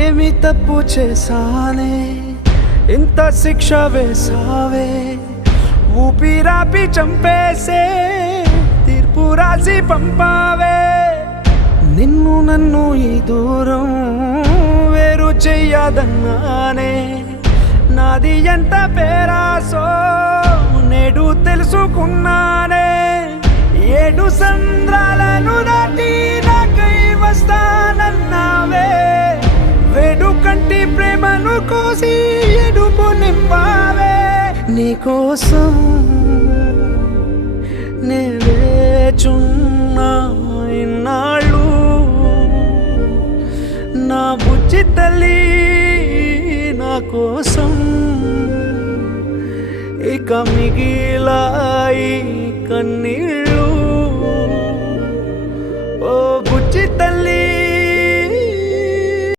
ఏమి తప్పు చేశానే ఇంత శిక్ష వేసావే ఊపిరాపి చంపేసే తీర్పు రాసి పంపావే నిన్ను నన్ను ఈ దూరం వేరు చెయ్యదన్నానే నాది ఎంత పేరాసో నేడు తెలుసుకున్నానే 7 సంద్రాలను దాటి నాకై వస్తానన్నావే వేడు కంటి ప్రేమను కోసి ఎడుపు నింపావే నీకోసం నే వేచున్నా ఇన్నాళ్ళు నా బుజ్జి తల్లి నా కోసం ఇక మిగిలాయి కన్నీళ్ళు